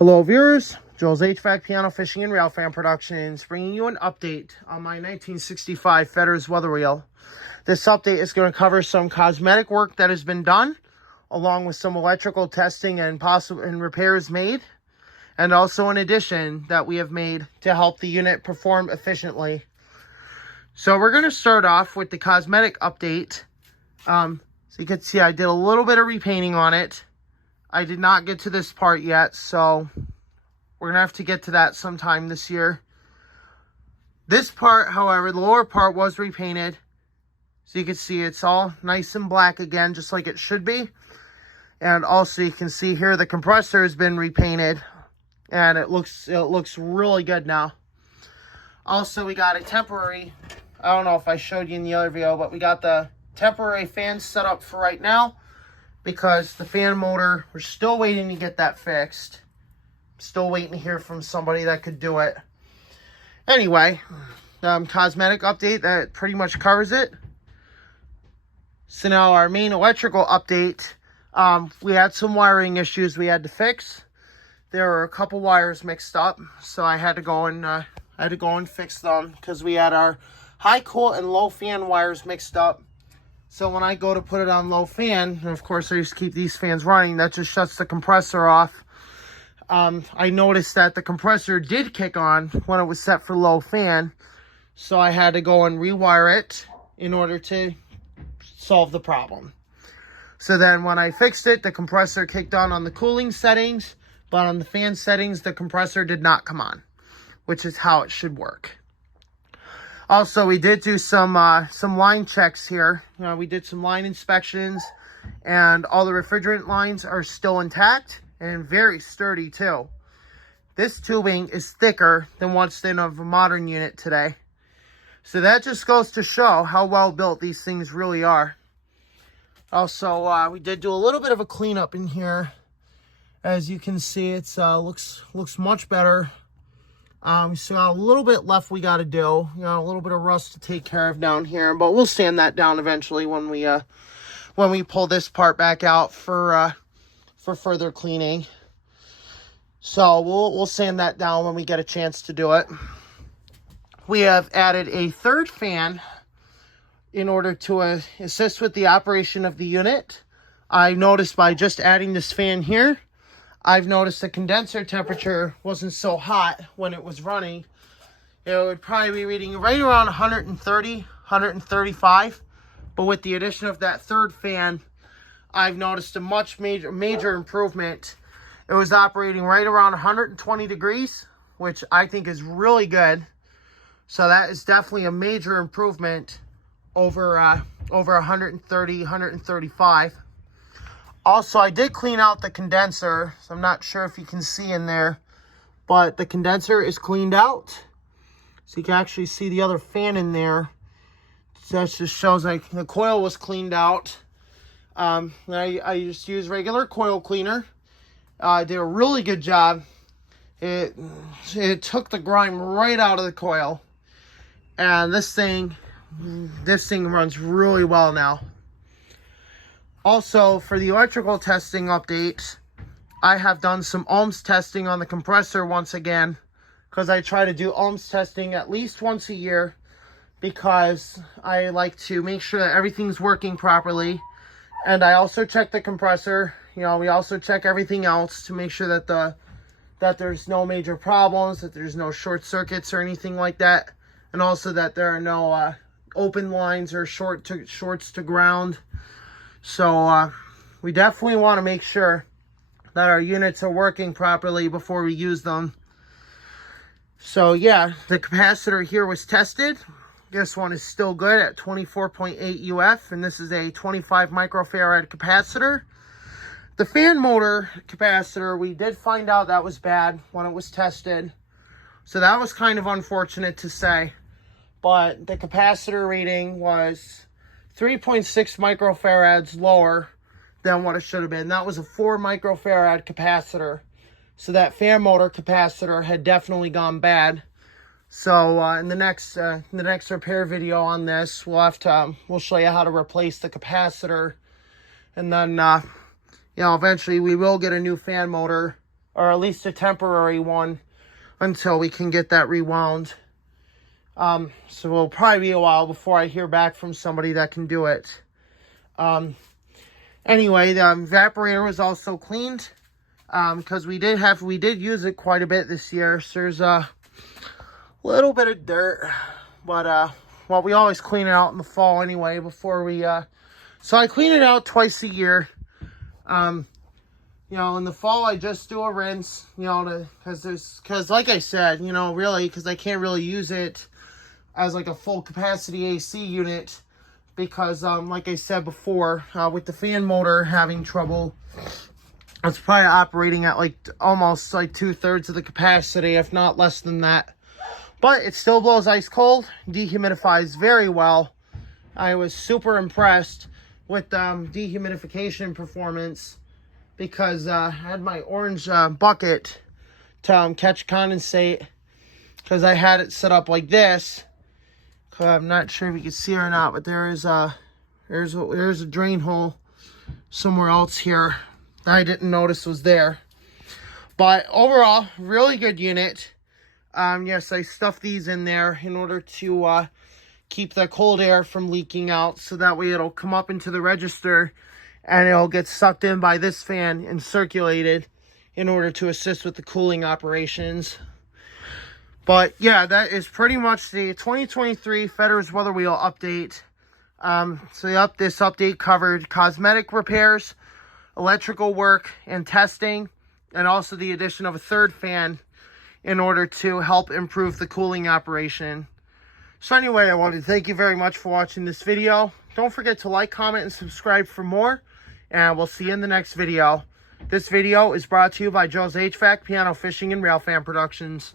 Hello viewers, Joel's HVAC Piano Fishing and Rail Fan Productions bringing you an update on my 1965 Fetters weather wheel. This update is going to cover some cosmetic work that has been done, along with some electrical testing and repairs made, and also an addition that we have made to help the unit perform efficiently. So we're going to start off with the cosmetic update. So you can see I did a little bit of repainting on it. I did not get to this part yet, so we're going to have to get to that sometime this year. This part, however, the lower part was repainted. So you can see it's all nice and black again, just like it should be. And also you can see here the compressor has been repainted, and it looks really good now. Also, we got a temporary, I don't know if I showed you in the other video, but we got the temporary fan set up for right now, because the fan motor, we're still waiting to get that fixed. Still waiting to hear from somebody that could do it. Anyway, cosmetic update, that pretty much covers it. So now our main electrical update, we had some wiring issues we had to fix. There were a couple wires mixed up, so I had to go and fix them because we had our high cool and low fan wires mixed up. So when I go to put it on low fan, and of course I just keep these fans running, that just shuts the compressor off. I noticed that the compressor did kick on when it was set for low fan, so I had to go and rewire it in order to solve the problem. So then when I fixed it, the compressor kicked on the cooling settings, but on the fan settings, the compressor did not come on, which is how it should work. Also, we did do some line checks here. We did some line inspections, and all the refrigerant lines are still intact and very sturdy too. This tubing is thicker than what's in a modern unit today. So that just goes to show how well built these things really are. Also, we did do a little bit of a cleanup in here. As you can see, it's looks much better. We still got a little bit left we got to do. A little bit of rust to take care of down here, but we'll sand that down eventually when we pull this part back out for further cleaning. So we'll sand that down when we get a chance to do it. We have added a third fan in order to assist with the operation of the unit. I noticed by just adding this fan here, I've noticed the condenser temperature wasn't so hot when it was running. It would probably be reading right around 130, 135. But with the addition of that third fan, I've noticed a much major improvement. It was operating right around 120 degrees, which I think is really good. So that is definitely a major improvement over 130, 135. Also, I did clean out the condenser, so I'm not sure if you can see in there, but the condenser is cleaned out. So you can actually see the other fan in there. So that just shows like the coil was cleaned out. I just used regular coil cleaner. I did a really good job. It took the grime right out of the coil. And this thing runs really well now. Also, for the electrical testing update, I have done some ohms testing on the compressor once again, because I try to do ohms testing at least once a year, because I like to make sure that everything's working properly. And I also check the compressor. We also check everything else to make sure that there's no major problems, that there's no short circuits or anything like that, and also that there are no open lines or shorts to ground. So we definitely want to make sure that our units are working properly before we use them. So yeah, the capacitor here was tested. This one is still good at 24.8 UF, and this is a 25 microfarad capacitor. The fan motor capacitor, we did find out that was bad when it was tested. So that was kind of unfortunate to say. But the capacitor reading was 3.6 microfarads lower than what it should have been. That was a 4 microfarad capacitor. So that fan motor capacitor had definitely gone bad. So in the next repair video on this, we'll show you how to replace the capacitor, and then eventually we will get a new fan motor or at least a temporary one, until we can get that rewound. So it'll probably be a while before I hear back from somebody that can do it. Anyway, the evaporator was also cleaned, because we did use it quite a bit this year. So there's a little bit of dirt, but well, we always clean it out in the fall anyway before we so I clean it out twice a year. You know, in the fall I just do a rinse, you know, because like I said, you know, really, because I can't really use it as like a full capacity AC unit, because like I said before, with the fan motor having trouble, it's probably operating at like almost like 2/3 of the capacity, if not less than that. But it still blows ice cold, dehumidifies very well. I was super impressed with dehumidification performance, because I had my orange bucket to catch condensate, because I had it set up like this. I'm not sure if you can see it or not, but there's a drain hole somewhere else here that I didn't notice was there. But overall, really good unit. Yes, I stuffed these in there in order to keep the cold air from leaking out, so that way it'll come up into the register and it'll get sucked in by this fan and circulated in order to assist with the cooling operations. But yeah, that is pretty much the 2023 Fedor's Weather Wheel update. So this update covered cosmetic repairs, electrical work and testing, and also the addition of a third fan in order to help improve the cooling operation. So anyway, I want to thank you very much for watching this video. Don't forget to like, comment, and subscribe for more, and we'll see you in the next video. This video is brought to you by Joe's HVAC, Piano Fishing, and Rail Fan Productions.